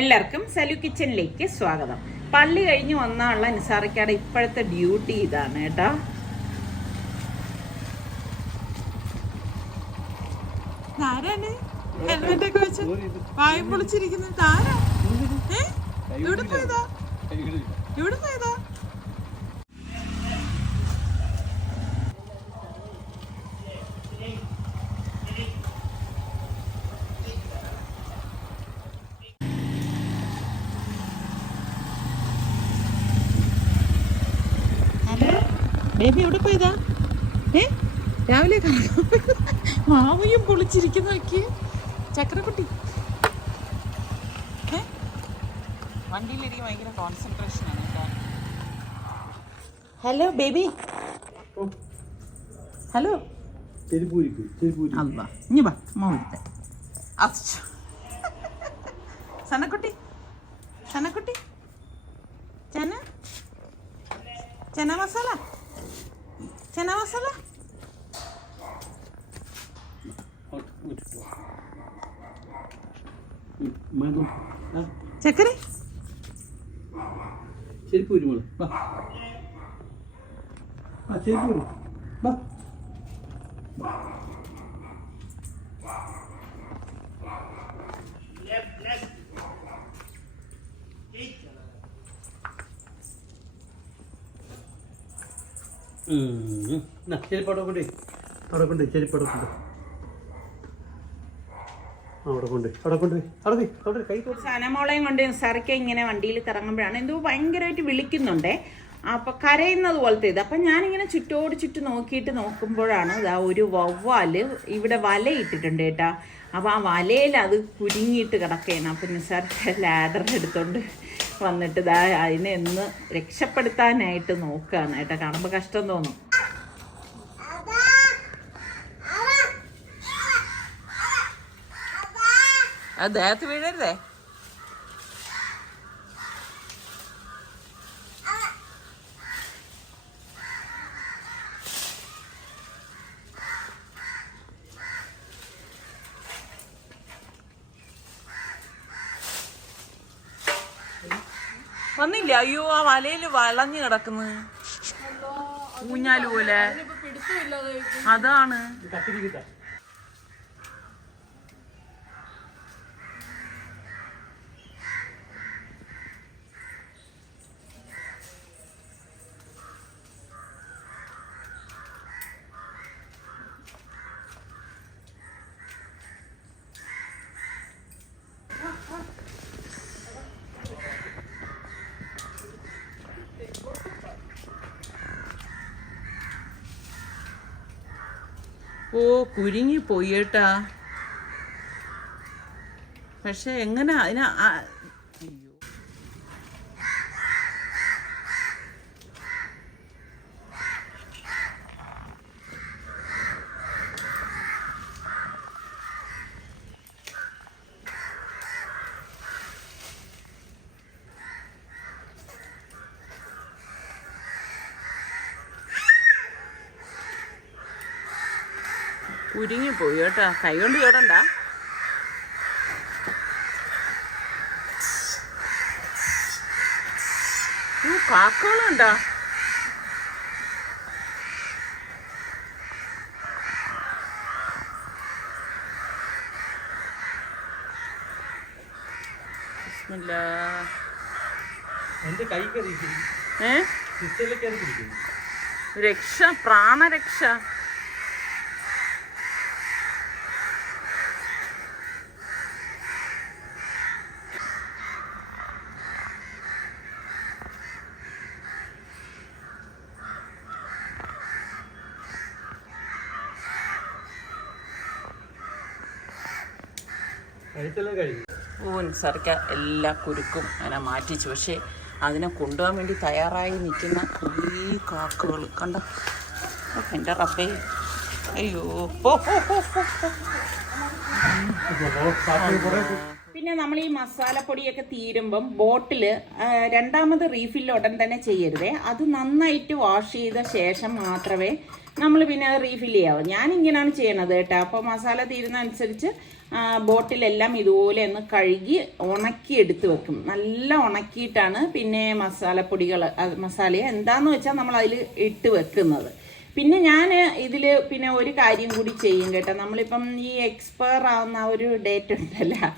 എല്ലാവർക്കും സലു കിച്ചണിലേക്ക് സ്വാഗതം. പള്ളി കഴിഞ്ഞ് വന്നുള്ള നിസാറിക്കയുടെ ഇപ്പോഴത്തെ ഡ്യൂട്ടി ഇതാണ് കേട്ടോ. ആരാണ് ഹെൽമെറ്റ് ഒക്കെ വെച്ച് വായും പൊളിച്ചിരിക്കുന്നത്? ആരാ? ഇവിടെ പോയതാ? ഇവിടെ പോയതാ? ബേബി എവിടെ പോയതാ? രാവിലെ മാവയും പൊളിച്ചിരിക്കുന്ന നോക്കി ചക്രക്കുട്ടി. വണ്ടിയിൽ എനിക്ക് ഭയങ്കര കോൺസെൻട്രേഷൻ ആണ് കേട്ടോ. Hello baby. ഹലോ അല്ല ഇനി വാ മോളത്തെ സനക്കുട്ടി. സനക്കുട്ടി ചന ചന മസാല. ചന മസാല ചക്കര ചെരിപ്പൂരി മോളെ വാ. ചെരിപ്പൂരി വാ. ചെരിപ്പ് അവിടെ കൊണ്ട് അവിടെ കൊണ്ട് ചെരിപ്പ് അവിടെ കൊണ്ട് അവിടെ കൊണ്ട് അവിടെ കൊണ്ട് അവിടെ അവിടെ കൈ സനമോളയും കൊണ്ട് നിസാറിക്ക ഇങ്ങനെ വണ്ടിയിൽ കറങ്ങുമ്പോഴാണ് എന്തോ ഭയങ്കരമായിട്ട് വിളിക്കുന്നുണ്ടേ. അപ്പം കരയുന്നത് പോലത്തെ ഇത്. അപ്പം ഞാനിങ്ങനെ ചുറ്റോട് ചുറ്റും നോക്കുമ്പോഴാണ് ഇതാ ഒരു വവ്വാല് ഇവിടെ വലയിട്ടിട്ടുണ്ട് കേട്ടാ. അപ്പം ആ വലയിൽ അത് കുരുങ്ങിയിട്ട് കിടക്കുകയാണ്. അപ്പം നിസാറിക്ക ലാഡർ എടുത്തോണ്ട് വന്നിട്ട് ഇതാ അതിനെ ഒന്ന് രക്ഷപ്പെടുത്താനായിട്ട് നോക്കുകയാണ് കേട്ടോ. കാണുമ്പോൾ കഷ്ടം തോന്നും. അത് ദേഹത്ത് വീഴരുതേ. വന്നില്ല. അയ്യോ ആ വലയില് വളഞ്ഞു കിടക്കുന്നു ഊഞ്ഞാല് പോലെ. അതാണ് ഓ കുരുങ്ങി പോയി കേട്ടാ. പക്ഷെ എങ്ങനെ അതിന് അയ്യോ കുരുങ്ങി പോയി കേട്ടാ. കൈ കൊണ്ട് കേടണ്ട. കാക്കകളുണ്ടാ? രക്ഷ, പ്രാണരക്ഷ. ഓ നിസാറിക്ക എല്ലാ കുരുക്കും അങ്ങനെ മാറ്റിച്ചു. പക്ഷെ അതിനെ കൊണ്ടുപോകാൻ വേണ്ടി തയ്യാറായി നിൽക്കുന്ന കുറേ കാക്കകൾ കണ്ട. എൻ്റെ റബ്ബേ, അയ്യോ. പിന്നെ നമ്മൾ ഈ മസാലപ്പൊടിയൊക്കെ തീരുമ്പം ബോട്ടിൽ രണ്ടാമത് റീഫില്ല് ഉടൻ തന്നെ ചെയ്യരുതേ. അത് നന്നായിട്ട് വാഷ് ചെയ്ത ശേഷം മാത്രമേ നമ്മൾ പിന്നെ അത് റീഫിൽ ചെയ്യാവും. ഞാനിങ്ങനെയാണ് ചെയ്യണത് കേട്ടോ. അപ്പോൾ മസാല തീരുന്ന അനുസരിച്ച് ബോട്ടിലെല്ലാം ഇതുപോലെ ഒന്ന് കഴുകി ഉണക്കി എടുത്ത് വെക്കും. നല്ല ഉണക്കിയിട്ടാണ് പിന്നെ മസാലയെ എന്താന്ന് വെച്ചാൽ നമ്മൾ അതിൽ ഇട്ട് വെക്കുന്നത്. പിന്നെ ഞാൻ ഇതിൽ പിന്നെ ഒരു കാര്യം കൂടി ചെയ്യും കേട്ടോ. നമ്മളിപ്പം ഈ എക്സ്പയർ ആവുന്ന ഒരു ഡേറ്റ് ഉണ്ടല്ലോ,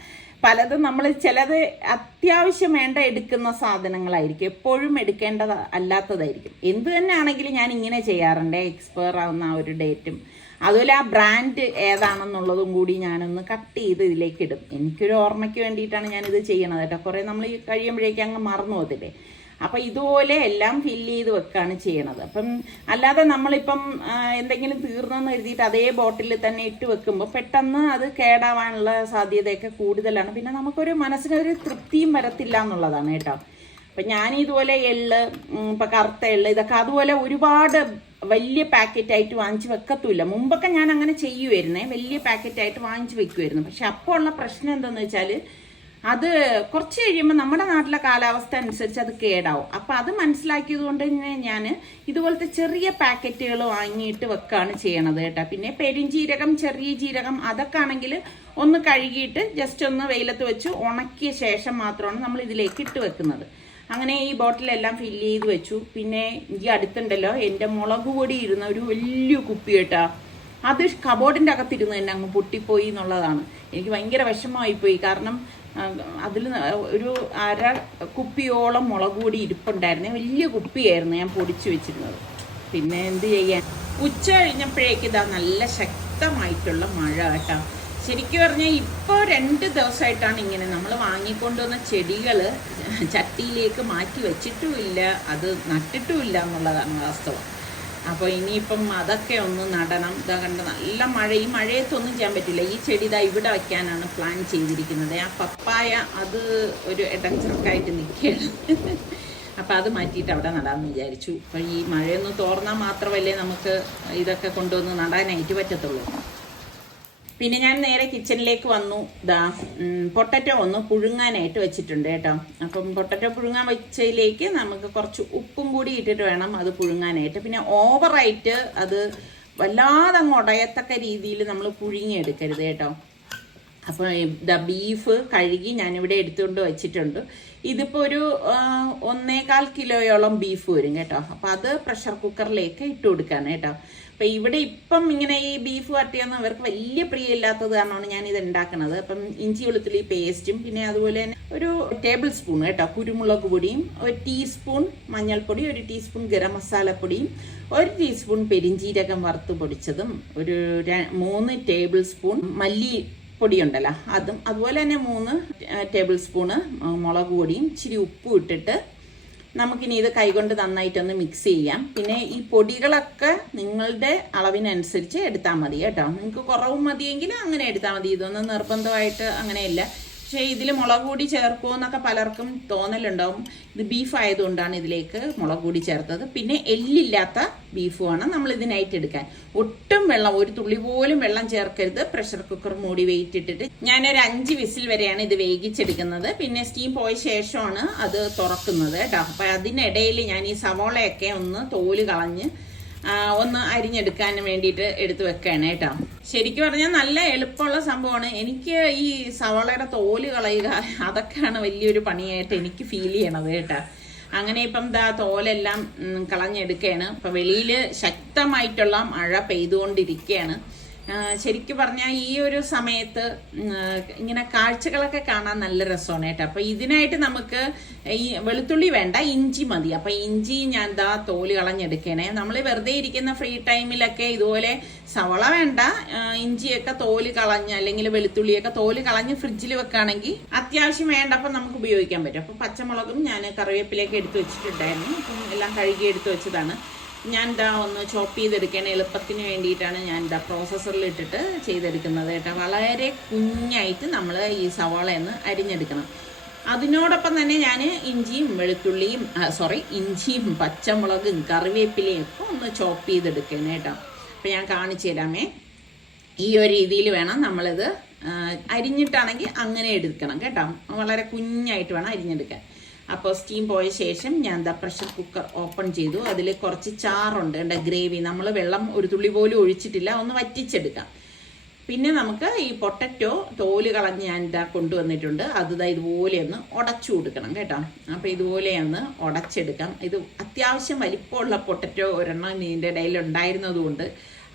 പലതും നമ്മൾ ചിലത് അത്യാവശ്യം വേണ്ട എടുക്കുന്ന സാധനങ്ങളായിരിക്കും, എപ്പോഴും എടുക്കേണ്ടത് അല്ലാത്തതായിരിക്കും. എന്ത് തന്നെ ആണെങ്കിലും ഞാൻ ഇങ്ങനെ ചെയ്യാറുണ്ട്. എക്സ്പയർ ആവുന്ന ആ ഒരു ഡേറ്റും അതുപോലെ ആ ബ്രാൻഡ് ഏതാണെന്നുള്ളതും കൂടി ഞാനൊന്ന് കട്ട് ചെയ്ത് ഇതിലേക്ക് ഇടും. എനിക്കൊരു ഓർമ്മയ്ക്ക് വേണ്ടിയിട്ടാണ് ഞാനിത് ചെയ്യണത് കേട്ടോ. കുറേ നമ്മൾ കഴിയുമ്പോഴേക്കും അങ്ങ് മറന്നു പോകത്തില്ലേ. അപ്പം ഇതുപോലെ എല്ലാം ഫില്ല് ചെയ്ത് വെക്കുകയാണ് ചെയ്യണത്. അപ്പം അല്ലാതെ നമ്മളിപ്പം എന്തെങ്കിലും തീർന്നെന്ന് എഴുതിയിട്ട് അതേ ബോട്ടിലിൽ തന്നെ ഇട്ട് വെക്കുമ്പോൾ പെട്ടെന്ന് അത് കേടാവാനുള്ള സാധ്യതയൊക്കെ കൂടുതലാണ്. പിന്നെ നമുക്കൊരു മനസ്സിനൊരു തൃപ്തിയും വരത്തില്ല എന്നുള്ളതാണ് കേട്ടോ. അപ്പം ഞാനിതുപോലെ എള്ള്, ഇപ്പം കറുത്ത എള്ള്, ഇതൊക്കെ അതുപോലെ ഒരുപാട് വലിയ പാക്കറ്റായിട്ട് വാങ്ങിച്ച് വെക്കത്തുമില്ല. മുമ്പൊക്കെ ഞാൻ അങ്ങനെ ചെയ്യുമായിരുന്നേ, വലിയ പാക്കറ്റായിട്ട് വാങ്ങിച്ച് വെക്കുമായിരുന്നു. പക്ഷെ അപ്പോൾ ഉള്ള പ്രശ്നം എന്താണെന്ന് വെച്ചാൽ അത് കുറച്ച് കഴിയുമ്പോൾ നമ്മുടെ നാട്ടിലെ കാലാവസ്ഥ അനുസരിച്ച് അത് കേടാവും. അപ്പം അത് മനസ്സിലാക്കിയത് കൊണ്ട് തന്നെ ഞാൻ ഇതുപോലത്തെ ചെറിയ പാക്കറ്റുകൾ വാങ്ങിയിട്ട് വെക്കുകയാണ് ചെയ്യണത് കേട്ടോ. പിന്നെ പെരിഞ്ജീരകം, ചെറിയ ജീരകം, അതൊക്കെ ആണെങ്കിൽ ഒന്ന് കഴുകിയിട്ട് ജസ്റ്റ് ഒന്ന് വെയിലത്ത് വെച്ച് ഉണക്കിയ ശേഷം മാത്രമാണ് നമ്മൾ ഇതിലേക്ക് ഇട്ട് വെക്കുന്നത്. അങ്ങനെ ഈ ബോട്ടിലെല്ലാം ഫില്ല് ചെയ്ത് വെച്ചു. പിന്നെ ഈ അടുത്തുണ്ടല്ലോ എൻ്റെ മുളക് പൊടി ഇരുന്ന ഒരു വലിയ കുപ്പി കേട്ടാ, അത് കബോർഡിൻ്റെ അകത്തിരുന്ന് തന്നെ അങ്ങ് പൊട്ടിപ്പോയി എന്നുള്ളതാണ്. എനിക്ക് ഭയങ്കര വിഷമമായിപ്പോയി. കാരണം അതിൽ ഒരു അര കുപ്പിയോളം മുളക് പൊടി ഇരിപ്പുണ്ടായിരുന്നേ. വലിയ കുപ്പിയായിരുന്നു ഞാൻ പൊടിച്ചു വെച്ചിരുന്നത്. പിന്നെ എന്ത് ചെയ്യാൻ, ഉച്ച കഴിഞ്ഞപ്പോഴേക്ക് ഇതാ നല്ല ശക്തമായിട്ടുള്ള മഴ കേട്ടോ. ശരിക്കും പറഞ്ഞാൽ ഇപ്പോൾ 2 ദിവസമായിട്ടാണ് ഇങ്ങനെ. നമ്മൾ വാങ്ങിക്കൊണ്ടുവന്ന ചെടികൾ ചട്ടിയിലേക്ക് മാറ്റി വെച്ചിട്ടുമില്ല, അത് നട്ടിട്ടുമില്ല എന്നുള്ളതാണ് വാസ്തവം. അപ്പോൾ ഇനിയിപ്പം അതൊക്കെ ഒന്ന് നടണം. ഇതാ കണ്ട നല്ല മഴ, ഈ മഴയത്തൊന്നും ചെയ്യാൻ പറ്റില്ല. ഈ ചെടി ഇതാ ഇവിടെ വയ്ക്കാനാണ് പ്ലാൻ ചെയ്തിരിക്കുന്നത്. ആ പപ്പായ അത് ഒരു ഇടച്ചറക്കായിട്ട് നിൽക്കുകയാണ്. അപ്പം അത് മാറ്റിയിട്ട് അവിടെ നടാമെന്ന് വിചാരിച്ചു. അപ്പം ഈ മഴയൊന്ന് തോർന്നാൽ മാത്രമല്ലേ നമുക്ക് ഇതൊക്കെ കൊണ്ടുവന്ന് നടാനായിട്ട് പറ്റത്തുള്ളൂ. പിന്നെ ഞാൻ നേരെ കിച്ചണിലേക്ക് വന്നു. ഇതാ പൊട്ടറ്റോ ഒന്ന് പുഴുങ്ങാനായിട്ട് വെച്ചിട്ടുണ്ട് കേട്ടോ. അപ്പം പൊട്ടറ്റോ പുഴുങ്ങാൻ വെച്ചതിലേക്ക് നമുക്ക് കുറച്ച് ഉപ്പും കൂടി ഇട്ടിട്ട് വേണം അത് പുഴുങ്ങാനായിട്ട്. പിന്നെ ഓവറായിട്ട് അത് വല്ലാതെ അങ്ങ് ഉടയത്തക്ക രീതിയിൽ നമ്മൾ പുഴുങ്ങിയെടുക്കരുത് കേട്ടോ. അപ്പോൾ ഇതാ ബീഫ് കഴുകി ഞാനിവിടെ എടുത്തുകൊണ്ട് വെച്ചിട്ടുണ്ട്. ഇതിപ്പോൾ ഒരു 1.25 കിലോയോളം ബീഫ് വരും കേട്ടോ. അപ്പോൾ അത് പ്രഷർ കുക്കറിലേക്ക് ഇട്ട് കൊടുക്കുകയാണ് കേട്ടോ. അപ്പം ഇവിടെ ഇപ്പം ഇങ്ങനെ ഈ ബീഫ് വരട്ടിയൊന്നും അവർക്ക് വലിയ പ്രിയമില്ലാത്തത് കാരണമാണ് ഞാനിത് ഉണ്ടാക്കുന്നത്. അപ്പം ഇഞ്ചി വെളുത്തുള്ളി പേസ്റ്റും പിന്നെ അതുപോലെ തന്നെ ഒരു ടേബിൾ സ്പൂൺ കേട്ടോ കുരുമുളക് പൊടിയും, 1 ടീസ്പൂൺ മഞ്ഞൾപ്പൊടി, 1 ടീസ്പൂൺ ഗരം മസാലപ്പൊടിയും, 1 ടീസ്പൂൺ പെരിഞ്ജീരകം വറുത്ത് പൊടിച്ചതും, ഒരു 3 ടേബിൾ സ്പൂൺ മല്ലി പൊടിയുണ്ടല്ലോ അതും, അതുപോലെ തന്നെ 3 ടേബിൾ സ്പൂണ് മുളക് പൊടിയും ഇച്ചിരി ഉപ്പും ഇട്ടിട്ട് നമുക്കിനി ഇത് കൈകൊണ്ട് നന്നായിട്ടൊന്ന് മിക്സ് ചെയ്യാം. പിന്നെ ഈ പൊടികളൊക്കെ നിങ്ങളുടെ അളവിനനുസരിച്ച് എടുത്താൽ മതി കേട്ടോ. നിങ്ങൾക്ക് കുറവ് മതിയെങ്കിൽ അങ്ങനെ എടുത്താൽ മതി. ഇതൊന്നും നിർബന്ധമായിട്ട് അങ്ങനെയല്ല. പക്ഷേ ഇതിൽ മുളക് പൊടി ചേർക്കുമോ എന്നൊക്കെ പലർക്കും തോന്നലുണ്ടാവും. ഇത് ബീഫ് ആയതുകൊണ്ടാണ് ഇതിലേക്ക് മുളക് പൊടി ചേർത്തത്. പിന്നെ എല്ലില്ലാത്ത ബീഫ് വേണം നമ്മൾ ഇതിനായിട്ട് എടുക്കാൻ. ഒട്ടും വെള്ളം, ഒരു തുള്ളി പോലും വെള്ളം ചേർക്കരുത്. പ്രഷർ കുക്കർ മൂടി വെയിറ്റ് ഇട്ടിട്ട് ഞാനൊരു 5 വിസിൽ വരെയാണ് ഇത് വേവിച്ചെടുക്കുന്നത്. പിന്നെ സ്റ്റീം പോയ ശേഷമാണ് അത് തുറക്കുന്നത് കേട്ടോ. അപ്പം അതിനിടയിൽ ഞാൻ ഈ സവോളയൊക്കെ ഒന്ന് തോല് കളഞ്ഞ് ഒന്ന് അരിഞ്ഞെടുക്കാൻ വേണ്ടിയിട്ട് എടുത്ത് വെക്കുകയാണ് കേട്ടോ. ശരിക്കും പറഞ്ഞാൽ നല്ല എളുപ്പമുള്ള സംഭവമാണ്. എനിക്ക് ഈ സവോളയുടെ തോല് കളയുക അതൊക്കെയാണ് വലിയൊരു പണിയായിട്ട് എനിക്ക് ഫീൽ ചെയ്യണത് കേട്ടോ. അങ്ങനെ ഇപ്പം തോലെല്ലാം കളഞ്ഞെടുക്കുകയാണ്. ഇപ്പം വെളിയിൽ ശക്തമായിട്ടുള്ള മഴ പെയ്തുകൊണ്ടിരിക്കുകയാണ്. ശരിക്കും പറഞ്ഞാൽ ഈ ഒരു സമയത്ത് ഇങ്ങനെ കാഴ്ചകളൊക്കെ കാണാൻ നല്ല രസമാണ് കേട്ടോ. അപ്പം ഇതിനായിട്ട് നമുക്ക് ഈ വെളുത്തുള്ളി വേണ്ട, ഇഞ്ചി മതി. അപ്പം ഇഞ്ചി ഞാൻ തോല് കളഞ്ഞെടുക്കണേ. നമ്മൾ വെറുതെ ഇരിക്കുന്ന ഫ്രീ ടൈമിലൊക്കെ ഇതുപോലെ സവള വേണ്ട, ഇഞ്ചിയൊക്കെ തോല് കളഞ്ഞ് അല്ലെങ്കിൽ വെളുത്തുള്ളിയൊക്കെ തോല് കളഞ്ഞ് ഫ്രിഡ്ജിൽ വെക്കുകയാണെങ്കിൽ അത്യാവശ്യം വേണ്ടപ്പോൾ നമുക്ക് ഉപയോഗിക്കാൻ പറ്റും. അപ്പം പച്ചമുളകും ഞാൻ കറിവേപ്പിലേക്ക് എടുത്ത് വെച്ചിട്ടുണ്ടായിരുന്നു. അപ്പം എല്ലാം കഴുകി എടുത്ത് വെച്ചതാണ്. ഞാൻ ഒന്ന് ചോപ്പ് ചെയ്തെടുക്കണ എളുപ്പത്തിന് വേണ്ടിയിട്ടാണ് ഞാൻ പ്രോസസ്സറിൽ ഇട്ടിട്ട് ചെയ്തെടുക്കുന്നത് കേട്ടോ. വളരെ കുഞ്ഞായിട്ട് നമ്മൾ ഈ സവാളയൊന്ന് അരിഞ്ഞെടുക്കണം. അതിനോടൊപ്പം തന്നെ ഞാൻ ഇഞ്ചിയും പച്ചമുളകും കറിവേപ്പിലയും ഒക്കെ ഒന്ന് ചോപ്പ് ചെയ്തെടുക്കണം കേട്ടോ. അപ്പം ഞാൻ കാണിച്ചു തരാമേ. ഈ ഒരു രീതിയിൽ വേണം നമ്മളിത് അരിഞ്ഞിട്ടാണെങ്കിൽ അങ്ങനെ എടുക്കണം കേട്ടോ. വളരെ കുഞ്ഞായിട്ട് വേണം അരിഞ്ഞെടുക്കാൻ. അപ്പോൾ സ്റ്റീം പോയ ശേഷം ഞാൻ എന്താ പ്രഷർ കുക്കർ ഓപ്പൺ ചെയ്തു. അതിൽ കുറച്ച് ചാറുണ്ട്, എൻ്റെ ഗ്രേവി. നമ്മൾ വെള്ളം ഒരു തുള്ളി പോലും ഒഴിച്ചിട്ടില്ല, ഒന്ന് വറ്റിച്ചെടുക്കാം. പിന്നെ നമുക്ക് ഈ പൊട്ടറ്റോ തോല് കളഞ്ഞ് ഞാൻ ഇതാ കൊണ്ടുവന്നിട്ടുണ്ട്. അത് ഇതുപോലെ ഒന്ന് ഉടച്ചു കൊടുക്കണം കേട്ടോ. അപ്പോൾ ഇതുപോലെ ഒന്ന് ഉടച്ചെടുക്കാം. ഇത് അത്യാവശ്യം വലിപ്പമുള്ള പൊട്ടറ്റോ ഒരെണ്ണം ഇതിൻ്റെ ഇടയിൽ ഉണ്ടായിരുന്നതുകൊണ്ട്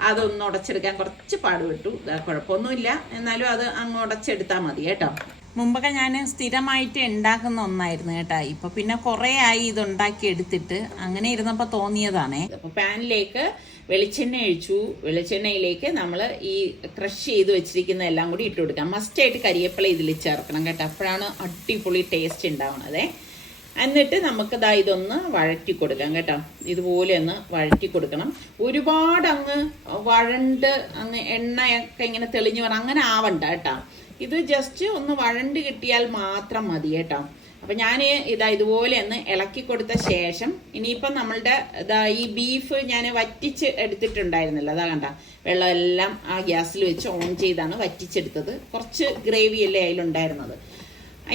അതൊന്ന് ഉടച്ചെടുക്കാൻ കുറച്ച് പാടുപെട്ടു. കുഴപ്പമൊന്നുമില്ല, എന്നാലും അത് അങ്ങ് ഉടച്ചെടുത്താൽ മതി കേട്ടോ. മുമ്പൊക്കെ ഞാൻ സ്ഥിരമായിട്ട് ഉണ്ടാക്കുന്ന ഒന്നായിരുന്നു കേട്ടോ. ഇപ്പൊ പിന്നെ കുറേ ആയി ഇത് ഉണ്ടാക്കി എടുത്തിട്ട്, അങ്ങനെ ഇരുന്നപ്പോൾ തോന്നിയതാണേ. അപ്പോൾ പാനിലേക്ക് വെളിച്ചെണ്ണ ഒഴിച്ചു. വെളിച്ചെണ്ണയിലേക്ക് നമ്മൾ ഈ ക്രഷ് ചെയ്ത് വെച്ചിരിക്കുന്ന എല്ലാം കൂടി ഇട്ട് കൊടുക്കാം. മസ്റ്റായിട്ട് കരിയേപ്പില ഇതിൽ ചേർക്കണം കേട്ടോ, അപ്പോഴാണ് അടിപൊളി ടേസ്റ്റ് ഉണ്ടാവുന്നത്. എന്നിട്ട് നമുക്ക് ഇതൊന്ന് വഴറ്റി കൊടുക്കാം കേട്ടോ. ഇതുപോലെ ഒന്ന് വഴറ്റി കൊടുക്കണം. ഒരുപാട് അങ്ങ് വഴണ്ട് അങ്ങ് എണ്ണയൊക്കെ ഇങ്ങനെ തെളിഞ്ഞു വരണം അങ്ങനെ ആവണ്ട കേട്ടോ. ഇത് ജസ്റ്റ് ഒന്ന് വഴണ്ട് കിട്ടിയാൽ മാത്രം മതി കേട്ടോ. അപ്പൊ ഞാൻ ഇതുപോലെ ഒന്ന് ഇളക്കി കൊടുത്ത ശേഷം ഇനിയിപ്പം നമ്മളുടെ ഈ ബീഫ് ഞാൻ വറ്റിച്ച് എടുത്തിട്ടുണ്ടായിരുന്നില്ല. അതാ കണ്ട, വെള്ളം എല്ലാം ആ ഗ്യാസിൽ വെച്ച് ഓൺ ചെയ്താണ് വറ്റിച്ചെടുത്തത്. കുറച്ച് ഗ്രേവി അല്ലേ അതിലുണ്ടായിരുന്നത്.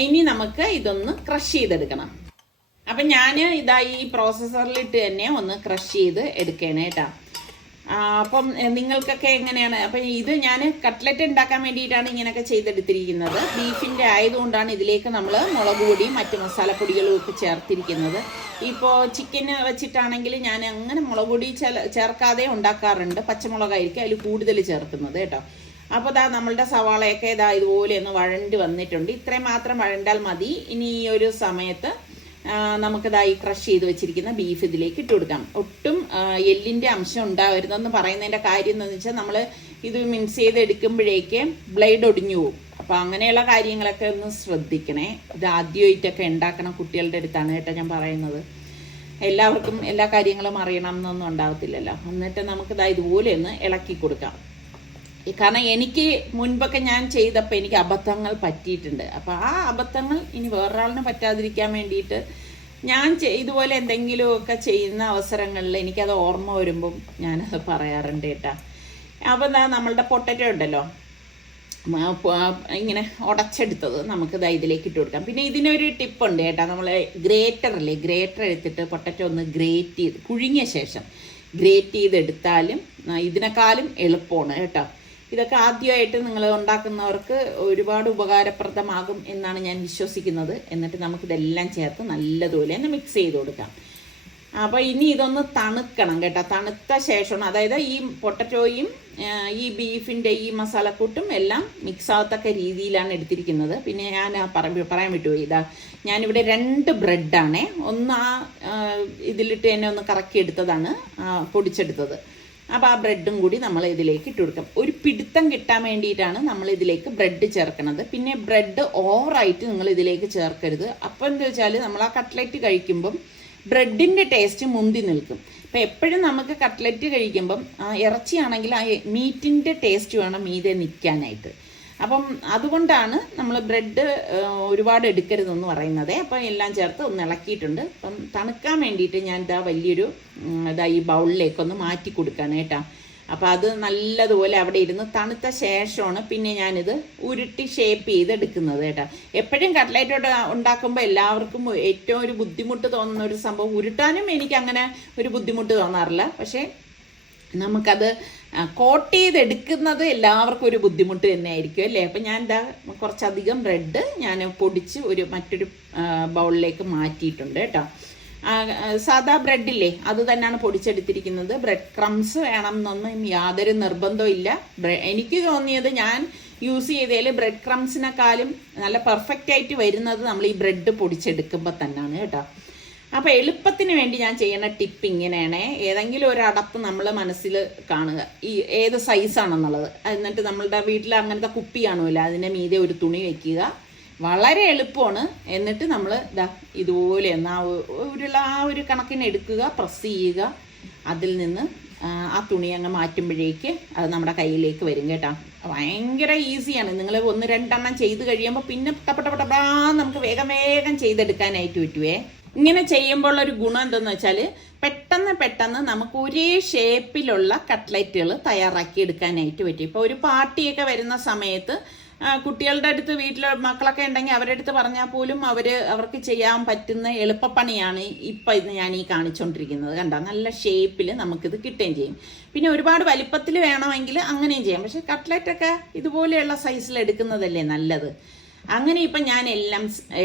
ഇനി നമുക്ക് ഇതൊന്ന് ക്രഷ് ചെയ്തെടുക്കണം. അപ്പം ഞാൻ ഈ പ്രോസസ്സറിലിട്ട് തന്നെ ഒന്ന് ക്രഷ് ചെയ്ത് എടുക്കണേ കേട്ടോ. അപ്പം നിങ്ങൾക്കൊക്കെ എങ്ങനെയാണ്? അപ്പം ഇത് ഞാൻ കട്ട്ലറ്റ് ഉണ്ടാക്കാൻ വേണ്ടിയിട്ടാണ് ഇങ്ങനെയൊക്കെ ചെയ്തെടുത്തിരിക്കുന്നത്. ബീഫിൻ്റെ ആയതുകൊണ്ടാണ് ഇതിലേക്ക് നമ്മൾ മുളക് പൊടിയും മറ്റ് മസാലപ്പൊടികളും ഒക്കെ ചേർത്തിരിക്കുന്നത്. ഇപ്പോൾ ചിക്കന് വെച്ചിട്ടാണെങ്കിൽ ഞാൻ അങ്ങനെ മുളക് പൊടി ചേർക്കാതെ ഉണ്ടാക്കാറുണ്ട്. പച്ചമുളകായിരിക്കും അതിൽ കൂടുതൽ ചേർക്കുന്നത് കേട്ടോ. അപ്പോൾ നമ്മളുടെ സവാളയൊക്കെ ഇതുപോലെ ഒന്ന് വഴണ്ട് വന്നിട്ടുണ്ട്. ഇത്രയും മാത്രം വഴണ്ടാൽ മതി. ഇനി ഈ ഒരു സമയത്ത് നമുക്കിതായി ക്രഷ് ചെയ്ത് വെച്ചിരിക്കുന്ന ബീഫ് ഇതിലേക്ക് ഇട്ട് കൊടുക്കാം. ഒട്ടും എല്ലിൻ്റെ അംശം ഉണ്ടാവരുതെന്ന് പറയുന്നതിൻ്റെ കാര്യം എന്താണെന്ന് വെച്ചാൽ നമ്മൾ ഇത് മിക്സ് ചെയ്ത് എടുക്കുമ്പോഴേക്ക് ബ്ലേഡ് ഒടിഞ്ഞു പോകും. അപ്പോൾ അങ്ങനെയുള്ള കാര്യങ്ങളൊക്കെ ഒന്ന് ശ്രദ്ധിക്കണേ. ഇത് ആദ്യമായിട്ടൊക്കെ ഉണ്ടാക്കണം കുട്ടികളുടെ അടുത്താണ് കേട്ടോ ഞാൻ പറയുന്നത്. എല്ലാവർക്കും എല്ലാ കാര്യങ്ങളും അറിയണം എന്നൊന്നും ഉണ്ടാവത്തില്ലല്ലോ. എന്നിട്ട് നമുക്കിത് ഇതുപോലെ ഒന്ന് ഇളക്കി കൊടുക്കാം. കാരണം എനിക്ക് മുൻപൊക്കെ ഞാൻ ചെയ്തപ്പോൾ എനിക്ക് അബദ്ധങ്ങൾ പറ്റിയിട്ടുണ്ട്. അപ്പോൾ ആ അബദ്ധങ്ങൾ ഇനി വേറൊരാളിന് പറ്റാതിരിക്കാൻ വേണ്ടിയിട്ട് ഞാൻ ഇതുപോലെ എന്തെങ്കിലുമൊക്കെ ചെയ്യുന്ന അവസരങ്ങളിൽ എനിക്കത് ഓർമ്മ വരുമ്പം ഞാനത് പറയാറുണ്ട് കേട്ടോ. അപ്പോൾ നമ്മളുടെ പൊട്ടറ്റോ ഉണ്ടല്ലോ ഇങ്ങനെ ഉടച്ചെടുത്തത് നമുക്ക് ഇതിലേക്ക് ഇട്ട് കൊടുക്കാം. പിന്നെ ഇതിനൊരു ടിപ്പുണ്ട് കേട്ടോ. നമ്മൾ ഗ്രേറ്റർ എടുത്തിട്ട് പൊട്ടറ്റോ ഒന്ന് ഗ്രേറ്റ് ചെയ്ത് പുഴുങ്ങിയ ശേഷം ഗ്രേറ്റ് ചെയ്തെടുത്താലും ഇതിനേക്കാളും എളുപ്പമാണ് കേട്ടോ. ഇതൊക്കെ ആദ്യമായിട്ട് നിങ്ങൾ ഉണ്ടാക്കുന്നവർക്ക് ഒരുപാട് ഉപകാരപ്രദമാകും എന്നാണ് ഞാൻ വിശ്വസിക്കുന്നത്. എന്നിട്ട് നമുക്കിതെല്ലാം ചേർത്ത് നല്ലതുപോലെ തന്നെ മിക്സ് ചെയ്ത് കൊടുക്കാം. അപ്പോൾ ഇനി ഇതൊന്ന് തണുക്കണം കേട്ടോ. തണുത്ത ശേഷമാണ്, അതായത് ഈ പൊട്ടറ്റോയും ഈ ബീഫിൻ്റെ ഈ മസാലക്കൂട്ടും എല്ലാം മിക്സ് ആകത്തക്ക രീതിയിലാണ് എടുത്തിരിക്കുന്നത്. പിന്നെ ഞാൻ പറയാൻ വിട്ടുപോയി, ഞാനിവിടെ 2 ബ്രെഡാണേ. ഒന്ന് ഇതിലിട്ട് തന്നെ ഒന്ന് കറക്കി എടുത്തതാണ്, പൊടിച്ചെടുത്തത്. അപ്പോൾ ആ ബ്രെഡും കൂടി നമ്മൾ ഇതിലേക്ക് ഇട്ട് കൊടുക്കാം. ഒരു പിടുത്തം കിട്ടാൻ വേണ്ടിയിട്ടാണ് നമ്മൾ ഇതിലേക്ക് ബ്രെഡ് ചേർക്കുന്നത്. പിന്നെ ബ്രെഡ് ഓവറായിട്ട് നിങ്ങൾ ഇതിലേക്ക് ചേർക്കരുത്. അപ്പോൾ എന്താ വെച്ചാൽ നമ്മൾ ആ കട്ട്ലറ്റ് കഴിക്കുമ്പം ബ്രെഡിൻ്റെ ടേസ്റ്റ് മുന്തി നിൽക്കും. അപ്പം എപ്പോഴും നമുക്ക് കട്ട്ലറ്റ് കഴിക്കുമ്പം ഇറച്ചിയാണെങ്കിൽ ആ മീറ്റിൻ്റെ ടേസ്റ്റ് വേണം മീതെ നിൽക്കാനായിട്ട്. അപ്പം അതുകൊണ്ടാണ് നമ്മൾ ബ്രെഡ് ഒരുപാട് എടുക്കരുതെന്ന് പറയുന്നത്. അപ്പം എല്ലാം ചേർത്ത് ഒന്ന് ഇളക്കിയിട്ടുണ്ട്. അപ്പം തണുക്കാൻ വേണ്ടിയിട്ട് ഞാൻ വലിയൊരു ഈ ബൗളിലേക്കൊന്ന് മാറ്റി കൊടുക്കുകയാണ് കേട്ടോ. അപ്പം അത് നല്ലതുപോലെ അവിടെ ഇരുന്ന് തണുത്ത ശേഷമാണ് പിന്നെ ഞാനിത് ഉരുട്ടി ഷേപ്പ് ചെയ്തെടുക്കുന്നത് കേട്ടോ. എപ്പോഴും കട്ട്ലറ്റ് ഉണ്ടാക്കുമ്പോൾ എല്ലാവർക്കും ഏറ്റവും ഒരു ബുദ്ധിമുട്ട് തോന്നുന്ന ഒരു സംഭവം, ഉരുട്ടാനും എനിക്ക് അങ്ങനെ ഒരു ബുദ്ധിമുട്ട് തോന്നാറില്ല, പക്ഷേ നമുക്കത് കോട്ട് ചെയ്തെടുക്കുന്നത് എല്ലാവർക്കും ഒരു ബുദ്ധിമുട്ട് തന്നെ ആയിരിക്കും അല്ലേ. അപ്പം ഞാൻ കുറച്ചധികം ബ്രെഡ് ഞാൻ പൊടിച്ച് മറ്റൊരു ബൗളിലേക്ക് മാറ്റിയിട്ടുണ്ട് കേട്ടോ. സാധാ ബ്രെഡില്ലേ അത് തന്നെയാണ് പൊടിച്ചെടുത്തിരിക്കുന്നത്. ബ്രെഡ് ക്രംസ് വേണം എന്നൊന്നും യാതൊരു നിർബന്ധവും ഇല്ല. എനിക്ക് തോന്നിയത് ഞാൻ യൂസ് ചെയ്തതിൽ ബ്രെഡ് ക്രംസിനെക്കാളും നല്ല പെർഫെക്റ്റ് ആയിട്ട് വരുന്നത് നമ്മൾ ഈ ബ്രെഡ് പൊടിച്ചെടുക്കുമ്പോൾ തന്നെയാണ് കേട്ടോ. അപ്പോൾ എളുപ്പത്തിന് വേണ്ടി ഞാൻ ചെയ്യുന്ന ടിപ്പ് ഇങ്ങനെയാണ്. ഏതെങ്കിലും ഒരു അടപ്പ് നമ്മൾ മനസ്സിൽ കാണുക, ഈ ഏത് സൈസാണെന്നുള്ളത്. എന്നിട്ട് നമ്മളുടെ വീട്ടിൽ അങ്ങനത്തെ കുപ്പി കാണുമല്ലോ, അതിൻ്റെ മീതെ ഒരു തുണി വയ്ക്കുക. വളരെ എളുപ്പമാണ്. എന്നിട്ട് നമ്മൾ ഇതുപോലെ ആ ഒരു കണക്കിന് എടുക്കുക, പ്രസ് ചെയ്യുക. അതിൽ നിന്ന് ആ തുണി അങ്ങ് മാറ്റുമ്പോഴേക്ക് അത് നമ്മുടെ കയ്യിലേക്ക് വരും കേട്ടോ. ഭയങ്കര ഈസിയാണ്. നിങ്ങൾ 1-2 എണ്ണം ചെയ്ത് കഴിയുമ്പോൾ പിന്നെ ടപ്പ നമുക്ക് വേഗം ചെയ്തെടുക്കാനായിട്ട് പറ്റുവേ. ഇങ്ങനെ ചെയ്യുമ്പോൾ ഒരു ഗുണം എന്തെന്ന് വെച്ചാൽ പെട്ടെന്ന് നമുക്ക് ഒരേ ഷേപ്പിലുള്ള കട്ട്ലറ്റുകൾ തയ്യാറാക്കി എടുക്കാനായിട്ട് പറ്റും. ഇപ്പോൾ ഒരു പാർട്ടിയൊക്കെ വരുന്ന സമയത്ത് കുട്ടികളുടെ അടുത്ത് വീട്ടിൽ മക്കളൊക്കെ ഉണ്ടെങ്കിൽ അവരുടെ അടുത്ത് പറഞ്ഞാൽ പോലും അവർക്ക് ചെയ്യാൻ പറ്റുന്ന എളുപ്പപ്പണിയാണ് ഇപ്പം ഇത് ഞാൻ ഈ കാണിച്ചുകൊണ്ടിരിക്കുന്നത്. കണ്ടോ, നല്ല ഷേപ്പിൽ നമുക്കിത് കിട്ടുകയും ചെയ്യും. പിന്നെ ഒരുപാട് വലിപ്പത്തിൽ വേണമെങ്കിൽ അങ്ങനെയും ചെയ്യാം. പക്ഷെ കട്ട്ലറ്റൊക്കെ ഇതുപോലെയുള്ള സൈസിൽ എടുക്കുന്നതല്ലേ നല്ലത്. അങ്ങനെ ഇപ്പം ഞാൻ എല്ലാം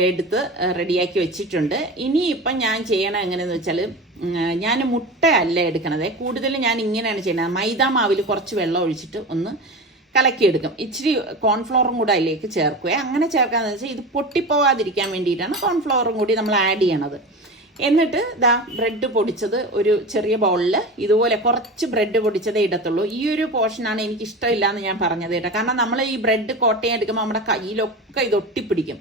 എടുത്ത് റെഡിയാക്കി വെച്ചിട്ടുണ്ട്. ഇനി ഇപ്പം ഞാൻ ചെയ്യണം എങ്ങനെയെന്ന് വെച്ചാൽ, ഞാൻ മുട്ടയല്ല എടുക്കണത്. കൂടുതലും ഞാൻ ഇങ്ങനെയാണ് ചെയ്യുന്നത്. മൈദാ മാവിൽ കുറച്ച് വെള്ളം ഒഴിച്ചിട്ട് ഒന്ന് കലക്കിയെടുക്കും. ഇച്ചിരി കോൺഫ്ലോറും കൂടെ അതിലേക്ക് ചേർക്കുക. അങ്ങനെ ചേർക്കാന്ന് വെച്ചാൽ ഇത് പൊട്ടിപ്പോവാതിരിക്കാൻ വേണ്ടിയിട്ടാണ് കോൺഫ്ലോറും കൂടി നമ്മൾ ആഡ് ചെയ്യണത്. എന്നിട്ട് ബ്രെഡ് പൊടിച്ചത് ഒരു ചെറിയ ബൗളിൽ ഇതുപോലെ കുറച്ച് ബ്രെഡ് പൊടിച്ചതേ ഇടത്തുള്ളൂ. ഈ ഒരു പോർഷനാണ് എനിക്ക് ഇഷ്ടമില്ല എന്ന് ഞാൻ പറഞ്ഞത് കേട്ടോ. കാരണം നമ്മൾ ഈ ബ്രെഡ് കോട്ടയം എടുക്കുമ്പോൾ നമ്മുടെ കയ്യിലൊക്കെ ഇത് ഒട്ടിപ്പിടിക്കും.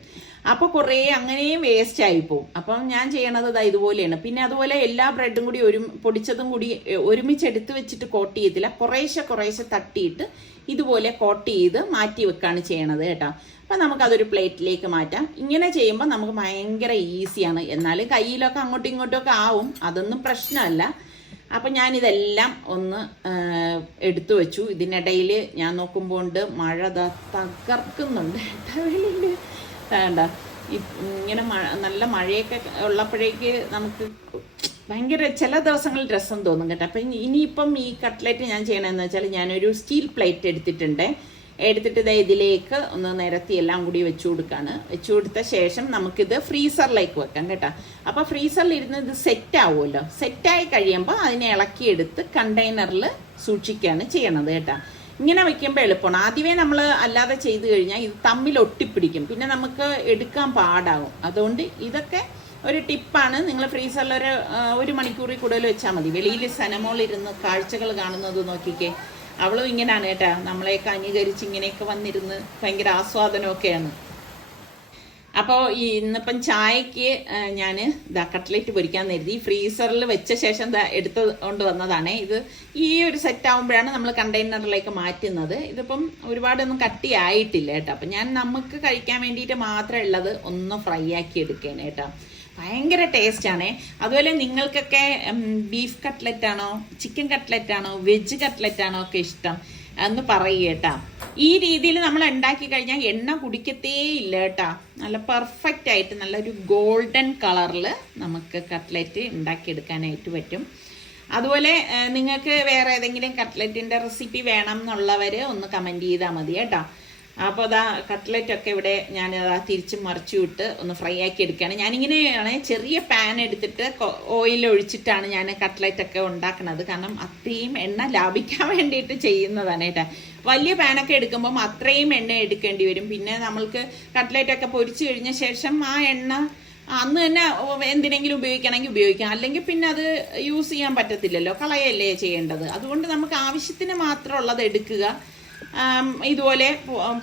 അപ്പോൾ കുറേ അങ്ങനെയും വേസ്റ്റ് ആയിപ്പോവും. അപ്പം ഞാൻ ചെയ്യണത് ഇതുപോലെയാണ്. പിന്നെ അതുപോലെ എല്ലാ ബ്രെഡും കൂടി പൊടിച്ചതും കൂടി ഒരുമിച്ചെടുത്ത് വെച്ചിട്ട് കോട്ട് ചെയ്യത്തില്ല. കുറേശ്ശെ തട്ടിയിട്ട് ഇതുപോലെ കോട്ട് ചെയ്ത് മാറ്റി വെക്കാണ് ചെയ്യണത് കേട്ടോ. അപ്പം നമുക്കതൊരു പ്ലേറ്റിലേക്ക് മാറ്റാം. ഇങ്ങനെ ചെയ്യുമ്പോൾ നമുക്ക് ഭയങ്കര ഈസിയാണ്. എന്നാലും കയ്യിലൊക്കെ അങ്ങോട്ടും ഇങ്ങോട്ടുമൊക്കെ ആവും, അതൊന്നും പ്രശ്നമല്ല. അപ്പം ഞാനിതെല്ലാം ഒന്ന് എടുത്തു വെച്ചു. ഇതിനിടയിൽ ഞാൻ നോക്കുമ്പോൾ മഴ തകർക്കുന്നുണ്ട് വെളിയിൽ. വേണ്ട, ഇങ്ങനെ നല്ല മഴയൊക്കെ ഉള്ളപ്പോഴേക്ക് നമുക്ക് ഭയങ്കര ചില ദിവസങ്ങളിൽ രസം തോന്നും കേട്ടോ. അപ്പം ഇനിയിപ്പം ഈ കട്ട്ലറ്റ് ഞാൻ ചെയ്യണമെന്ന് വെച്ചാൽ, ഞാനൊരു സ്റ്റീൽ പ്ലേറ്റ് എടുത്തിട്ട് ഇതിലേക്ക് ഒന്ന് നിരത്തി എല്ലാം കൂടി വെച്ചു കൊടുക്കുകയാണ്. വെച്ചു കൊടുത്ത ശേഷം നമുക്കിത് ഫ്രീസറിലേക്ക് വെക്കാം കേട്ടോ. അപ്പോൾ ഫ്രീസറിൽ ഇരുന്ന് ഇത് സെറ്റ് ആവുമല്ലോ. സെറ്റായി കഴിയുമ്പോൾ അതിനെ ഇളക്കിയെടുത്ത് കണ്ടെയ്നറിൽ സൂക്ഷിക്കുകയാണ് ചെയ്യണത് കേട്ടോ. ഇങ്ങനെ വെക്കുമ്പോൾ എളുപ്പമാണ്. ആദ്യമേ നമ്മൾ അല്ലാതെ ചെയ്ത് കഴിഞ്ഞാൽ ഇത് തമ്മിൽ ഒട്ടിപ്പിടിക്കും, പിന്നെ നമുക്ക് എടുക്കാൻ പാടാകും. അതുകൊണ്ട് ഇതൊക്കെ ഒരു ടിപ്പാണ്. നിങ്ങൾ ഫ്രീസറിൽ ഒരു മണിക്കൂറിൽ കൂടുതൽ വെച്ചാൽ മതി. വെളിയിൽ സനമോളിരുന്ന് കാഴ്ചകൾ കാണുന്നത് നോക്കിക്കേ. അവളും ഇങ്ങനെയാണ് കേട്ടോ, നമ്മളെയൊക്കെ അംഗീകരിച്ച് ഇങ്ങനെയൊക്കെ വന്നിരുന്ന് ഭയങ്കര ആസ്വാദനമൊക്കെയാണ്. അപ്പോൾ ഇന്നിപ്പം ചായക്ക് ഞാൻ കട്ട്ലറ്റ് പൊരിക്കാൻ കരുതി. ഫ്രീസറിൽ വെച്ച ശേഷം എടുത്ത് കൊണ്ട് വന്നതാണ്. ഇത് ഈ ഒരു സെറ്റ് ആകുമ്പോഴാണ് നമ്മൾ കണ്ടെയ്നറിലേക്ക് മാറ്റുന്നത്. ഇതിപ്പം ഒരുപാടൊന്നും കട്ടിയായിട്ടില്ല കേട്ടോ. അപ്പം ഞാൻ നമുക്ക് കഴിക്കാൻ വേണ്ടിയിട്ട് മാത്രമേ ഉള്ളത് ഒന്ന് ഫ്രൈ ആക്കി എടുക്കേനെ കേട്ടോ. ഭയങ്കര ടേസ്റ്റാണേ. അതുപോലെ നിങ്ങൾക്കൊക്കെ ബീഫ് കട്ട്ലറ്റാണോ, ചിക്കൻ കട്ട്ലറ്റാണോ, വെജ് കട്ട്ലറ്റാണോ ഒക്കെ ഇഷ്ടം എന്ന് പറയുക കേട്ടോ. ഈ രീതിയിൽ നമ്മൾ ഉണ്ടാക്കി കഴിഞ്ഞാൽ എണ്ണ കുടിക്കത്തേ ഇല്ല കേട്ടോ. നല്ല പെർഫെക്റ്റ് ആയിട്ട് നല്ലൊരു ഗോൾഡൻ കളറിൽ നമുക്ക് കട്ട്ലറ്റ് ഉണ്ടാക്കിയെടുക്കാനായിട്ട് പറ്റും. അതുപോലെ നിങ്ങൾക്ക് വേറെ ഏതെങ്കിലും കട്ട്ലറ്റിൻ്റെ റെസിപ്പി വേണം എന്നുള്ളവർ ഒന്ന് കമൻറ്റ് ചെയ്താൽ മതി കേട്ടോ. അപ്പോൾ കട്ട്ലറ്റൊക്കെ ഇവിടെ ഞാൻ തിരിച്ചും മറിച്ചു വിട്ട് ഒന്ന് ഫ്രൈ ആക്കി എടുക്കുകയാണ്. ഞാനിങ്ങനെയാണ് ചെറിയ പാൻ എടുത്തിട്ട് ഓയിൽ ഒഴിച്ചിട്ടാണ് ഞാൻ കട്ട്ലറ്റൊക്കെ ഉണ്ടാക്കുന്നത്. കാരണം അത്രയും എണ്ണ ലാഭിക്കാൻ വേണ്ടിയിട്ട് ചെയ്യുന്നതാണ് കേട്ടോ. വലിയ പാനൊക്കെ എടുക്കുമ്പം അത്രയും എണ്ണ എടുക്കേണ്ടി വരും. പിന്നെ നമ്മൾക്ക് കട്ട്ലറ്റൊക്കെ പൊരിച്ചു കഴിഞ്ഞ ശേഷം ആ എണ്ണ അന്ന് തന്നെ എന്തിനെങ്കിലും ഉപയോഗിക്കണമെങ്കിൽ ഉപയോഗിക്കാം. അല്ലെങ്കിൽ പിന്നെ അത് യൂസ് ചെയ്യാൻ പറ്റത്തില്ലല്ലോ, കളയല്ലേ ചെയ്യേണ്ടത്. അതുകൊണ്ട് നമുക്ക് ആവശ്യത്തിന് മാത്രമുള്ളത് എടുക്കുക. ഇതുപോലെ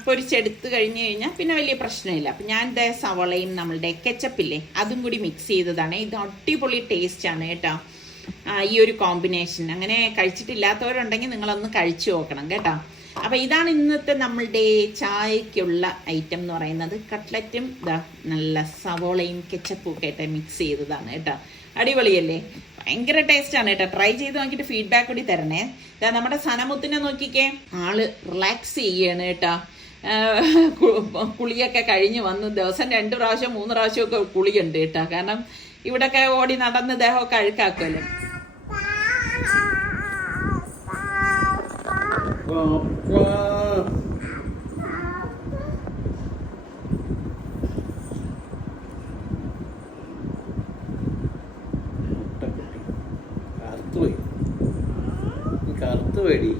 പൊരിച്ചെടുത്ത് കഴിഞ്ഞ് കഴിഞ്ഞാൽ പിന്നെ വലിയ പ്രശ്നമില്ല. അപ്പം ഞാൻ സവളയും നമ്മളുടെ കെച്ചപ്പില്ലേ അതും കൂടി മിക്സ് ചെയ്തതാണ്. ഇത് അടിപൊളി ടേസ്റ്റാണ് കേട്ടോ ഈ ഒരു കോമ്പിനേഷൻ. അങ്ങനെ കഴിച്ചിട്ടില്ലാത്തവരുണ്ടെങ്കിൽ നിങ്ങളൊന്ന് കഴിച്ചു നോക്കണം കേട്ടോ. അപ്പം ഇതാണ് ഇന്നത്തെ നമ്മളുടെ ചായക്കുള്ള ഐറ്റം എന്ന് പറയുന്നത്. കട്ട്ലറ്റും നല്ല സവോളയും കെച്ചപ്പും ഒക്കെ ആയിട്ട് മിക്സ് ചെയ്തതാണ് കേട്ടോ. അടിപൊളിയല്ലേ, ഭയങ്കര ടേസ്റ്റാണ് കേട്ടോ. ട്രൈ ചെയ്ത് നോക്കിയിട്ട് ഫീഡ്ബാക്ക് കൂടി തരണേ. നമ്മുടെ സനമുത്തിനെ നോക്കിക്കേ, ആള് റിലാക്സ് ചെയ്യാണ് കേട്ടോ. കുളിയൊക്കെ കഴിഞ്ഞ് വന്ന് ദിവസം 2 പ്രാവശ്യം 3 പ്രാവശ്യമൊക്കെ കുളിയുണ്ട് കേട്ടോ. കാരണം ഇവിടെയൊക്കെ ഓടി നടന്ന് ദേഹമൊക്കെ അഴുക്കാക്കുമല്ലോ. കറുത്ത് പോയി.